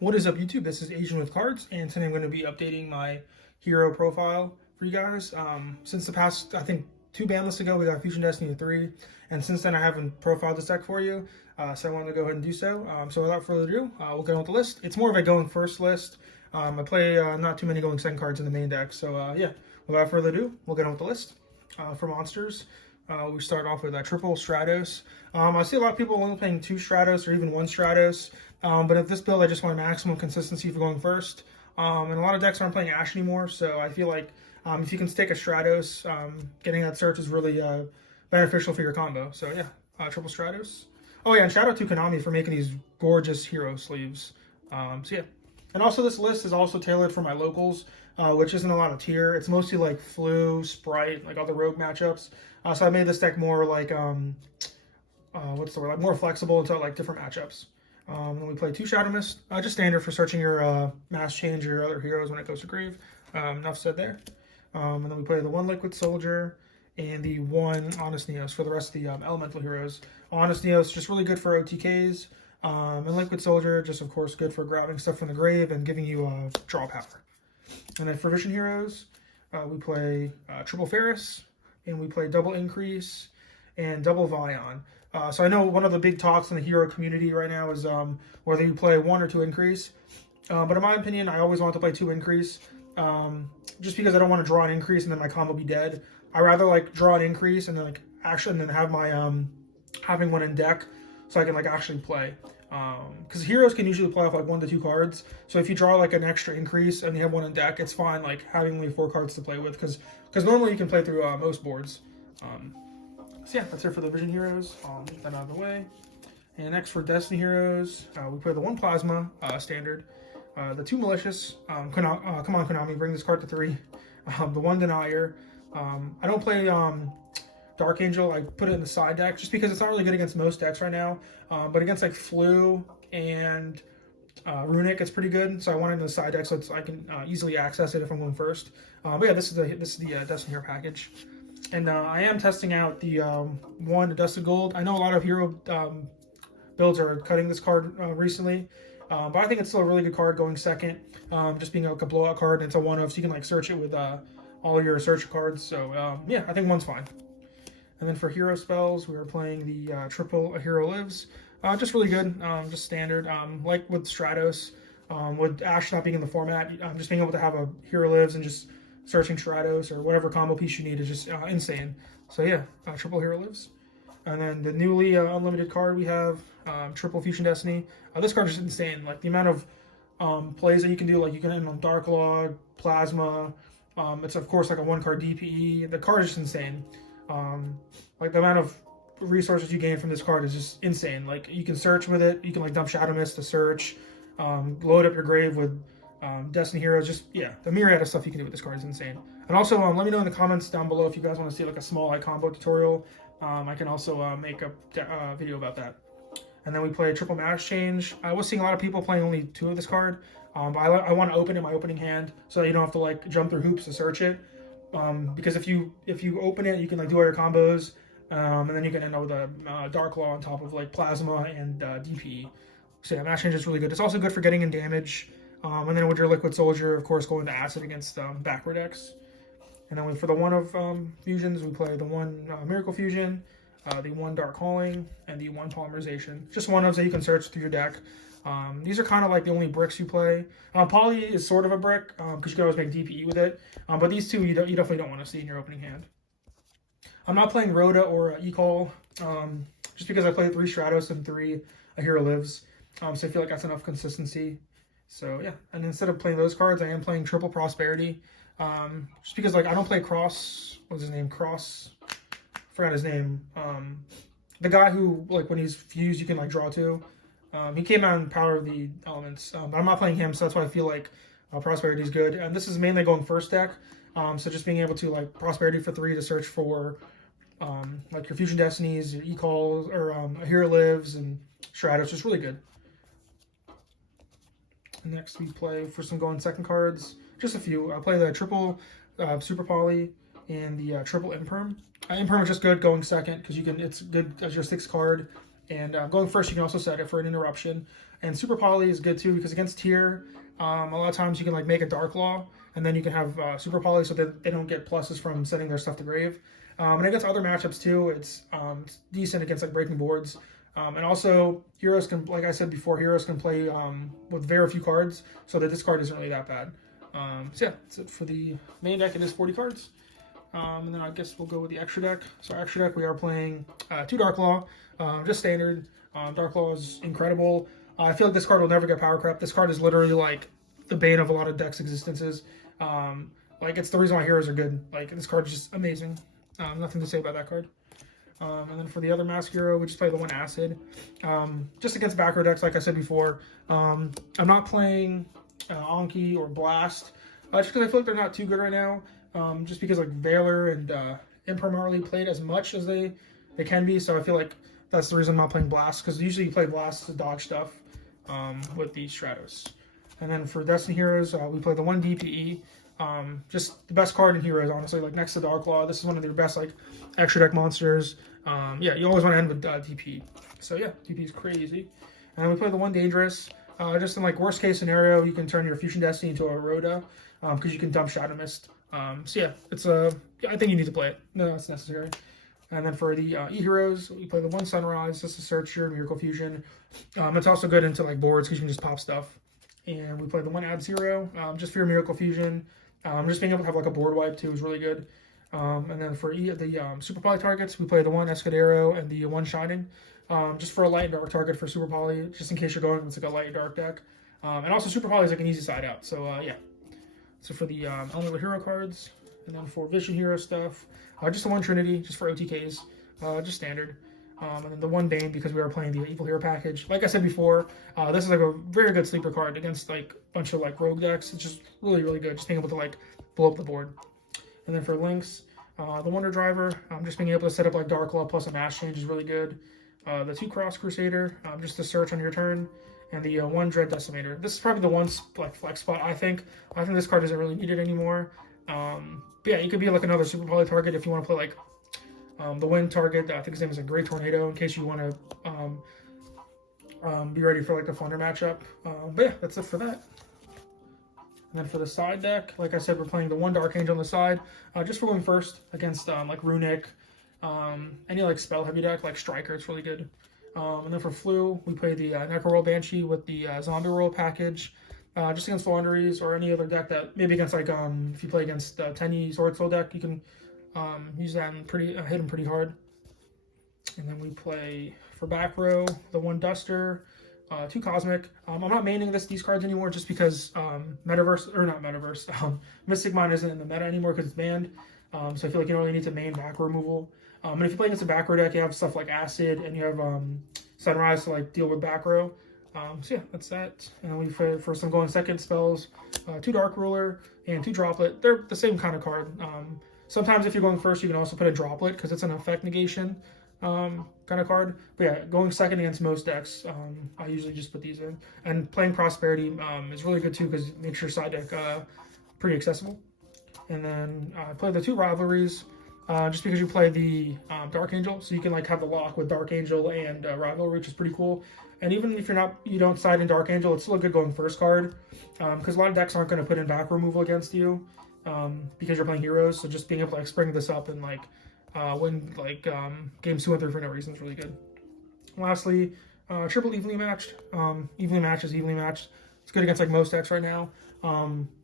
What is up, YouTube? This is Asian with Cards, and today I'm going to be updating my hero profile for you guys. Since the past, I think, two banlists ago, we got Fusion Destiny 3, and since then I haven't profiled this deck for you, so I wanted to go ahead and do so. So without further ado, we'll get on with the list. It's more of a going first list. I play not too many going second cards in the main deck, so yeah, without further ado, we'll get on with the list. For monsters, we start off with a triple Stratos. I see a lot of people only playing 2 Stratos or even 1 Stratos. But if this build, I just want maximum consistency for going first. And a lot of decks aren't playing Ash anymore, so I feel like if you can stick a Stratos, getting that search is really beneficial for your combo. So yeah, triple Stratos. Oh yeah, and shout out to Konami for making these gorgeous hero sleeves. So yeah. And also this list is also tailored for my locals, which isn't a lot of tier. It's mostly like Flu, Sprite, like all the rogue matchups. So I made this deck more like, what's the word, like more flexible into like different matchups. Then we play 2 Shadow Mist, just standard for searching your mass change or your other heroes when it goes to grave. Enough said there. And then we play the 1 Liquid Soldier and the 1 Honest Neos for the rest of the elemental heroes. Honest Neos just really good for OTKs, and Liquid Soldier just of course good for grabbing stuff from the grave and giving you draw power. And then for Vision heroes, we play triple Ferris, and we play double Increase and double Vion. So I know one of the big talks in the hero community right now is whether you play 1 or 2 Increase. But in my opinion, I always want to play 2 Increase, just because I don't want to draw an Increase and then my combo be dead. I rather like draw an Increase and then like actually and then have my having one in deck so I can like actually play. Because heroes can usually play off like 1 to 2 cards. So if you draw like an extra Increase and you have one in deck, it's fine like having only 4 cards to play with because normally you can play through most boards. So yeah, that's it for the Vision heroes. Get that out of the way. And next for Destiny heroes, we play the 1 Plasma standard, the 2 Malicious. Come on, Konami, bring this card to 3. The 1 Denier. I don't play Dark Angel. I put it in the side deck just because it's not really good against most decks right now. But against like Flu and Runic, it's pretty good. So I want it in the side deck so I can easily access it if I'm going first. But yeah, this is the Destiny hero package. And I am testing out the 1 Dusted Gold. I know a lot of hero builds are cutting this card recently, but I think it's still a really good card going second. Just being like a blowout card, and it's a 1-of, so you can like search it with all your search cards. So yeah, I think 1's fine. And then for hero spells, we are playing the triple A Hero Lives. Just really good, just standard. Like with Stratos, with Ash not being in the format, just being able to have a Hero Lives and just searching Stratos or whatever combo piece you need is just insane. So yeah, triple Hero Lives. And then the newly unlimited card we have, triple Fusion Destiny. This card is just insane. Like the amount of plays that you can do, like you can end on Dark Law, Plasma. It's of course like a 1 card DPE. The card is just insane. Like the amount of resources you gain from this card is just insane. Like you can search with it. You can like dump Shadow Mist to search, load up your grave with Destiny heroes. Just yeah, the myriad of stuff you can do with this card is insane. And also let me know in the comments down below if you guys want to see like a small like combo tutorial. I can also make a video about that. And then we play triple mass change. I was seeing a lot of people playing only 2 of this card, but I want to open it in my opening hand so that you don't have to like jump through hoops to search it. Because if you open it, you can like do all your combos, and then you can end up with a Dark Law on top of like Plasma and DPE. So yeah, mass change is really good. It's also good for getting in damage. And then with your Liquid Soldier, of course, going to Acid against backward decks. And then for the 1 of fusions, we play the 1 Miracle Fusion, the 1 Dark Calling, and the 1 Polymerization. Just 1-ofs that you can search through your deck. These are kind of like the only bricks you play. Poly is sort of a brick, because you can always make DPE with it. But these 2 you definitely don't want to see in your opening hand. I'm not playing Rhoda or Ecall, just because I played 3 Stratos and 3 A Hero Lives. So I feel like that's enough consistency. So yeah, and instead of playing those cards, I am playing triple Prosperity. Just because like I don't play Cross. What's his name? Cross. Forgot his name. The guy who like when he's fused, you can like draw 2. He came out in Power of the Elements, but I'm not playing him, so that's why I feel like Prosperity is good. And this is mainly going first deck. So just being able to like Prosperity for 3 to search for like your Fusion Destinies, your E-Calls, or A Hero Lives and Stratos, just really good. Next we play for some going second cards, just a few. I play the triple Super Poly and the triple Imperm. Imperm is just good going second because it's good as your 6th card. And going first, you can also set it for an interruption. And Super Poly is good too because against tier, a lot of times you can like make a Dark Law, and then you can have Super Poly so that they don't get pluses from sending their stuff to grave. And against other matchups too, it's decent against like breaking boards. And also, heroes can, like I said before, heroes can play with very few cards, so that this card isn't really that bad. So yeah, that's it for the main deck. It is 40 cards. And then I guess we'll go with the extra deck. So extra deck, we are playing 2 Dark Law, just standard. Dark Law is incredible. I feel like this card will never get power crept. This card is literally like the bane of a lot of decks' existences. Like it's the reason why heroes are good. Like this card is just amazing. Nothing to say about that card. And then for the other Mask Hero, we just play the 1 Acid. Just against backer decks, like I said before. I'm not playing Anki or Blast, just because I feel like they're not too good right now. Just because like Valor and Imperm aren't really played as much as they can be, so I feel like that's the reason I'm not playing Blast, because usually you play Blast to dodge stuff with the Stratos. And then for Destiny Heroes, we play the 1 DPE. Just the best card in Heroes, honestly, like next to Dark Law. This is one of their best like extra deck monsters. Yeah, you always want to end with DP. So yeah, DP is crazy. And then we play the 1 Dangerous. Just in like worst case scenario, you can turn your Fusion Destiny into a Rhoda, because you can dump Shadow Mist. So yeah, it's I think you need to play it. No, it's necessary. And then for the E-Heroes, we play the 1 Sunrise, just to search your Miracle Fusion. It's also good into like boards because you can just pop stuff. And we play the 1 Ab-Zero, just for your Miracle Fusion. Just being able to have like a board wipe too is really good. And then for the Super Poly targets, we play the 1 Escudero and the 1 Shining. Just for a light and dark target for Super Poly, just in case you're going with like a light and dark deck. And also Super Poly is like an easy side out. So yeah. So for the Elemental Hero cards, and then for Vision Hero stuff, just the 1 Trinity, just for OTKs, just standard. And then the 1 Bane because we are playing the Evil Hero package. Like I said before, this is like a very good sleeper card against like a bunch of like rogue decks. It's just really, really good. Just being able to like blow up the board. And then for links, the Wonder Driver, just being able to set up like Dark Law plus a Mass Change is really good. The 2 Cross Crusader, just to search on your turn. And the 1 Dread Decimator. This is probably the one like flex spot. I think this card isn't really needed anymore. But yeah, you could be like another Super Poly target if you want to play like the Wind target. I think his name is like Great Tornado, in case you want to be ready for like a Thunder matchup. But yeah, that's it for that. And then for the side deck, like I said, we're playing the 1 Dark Angel on the side, just for going first against like Runic, any like spell heavy deck like Striker. It's really good. And then for Flu, we play the Necro Banshee with the Zombie Roll package, just against Laundries or any other deck that maybe against like if you play against Tenyi Sword Soul deck, you can use that and hit him pretty hard. And then we play for back row the 1 Duster, 2 Cosmic. I'm not maining these cards anymore just because Mystic Mine isn't in the meta anymore because it's banned. So I feel like you don't really need to main back row removal. And if you play against a back row deck, you have stuff like Acid and you have Sunrise to like deal with back row. So yeah, that's that. And then we for some going second spells, 2 Dark Ruler and 2 Droplet. They're the same kind of card. Sometimes if you're going first, you can also put a Droplet because it's an effect negation kind of card. But yeah, going second against most decks, I usually just put these in. And playing Prosperity is really good too because it makes your side deck pretty accessible. And then I play the 2 Rivalries. Just because you play the Dark Angel, so you can like have the lock with Dark Angel and Rivalry, which is pretty cool. And even if you don't side in Dark Angel, it's still a good going first card, because a lot of decks aren't going to put in back removal against you, because you're playing heroes. So just being able to like spring this up and like win like games 2 and 3 for no reason is really good. And lastly, triple evenly matched. Evenly matched is evenly matched. It's good against like most decks right now.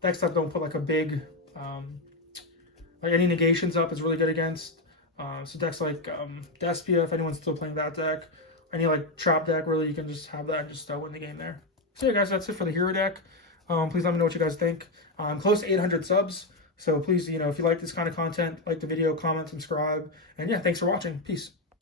Decks that don't put like a big like any negations up is really good against. So decks like Despia, if anyone's still playing that deck, any like trap deck, really, you can just have that and just win the game there. So yeah, guys, that's it for the hero deck. Please let me know what you guys think. I'm close to 800 subs, so please, if you like this kind of content, like the video, comment, subscribe, and yeah, thanks for watching. Peace.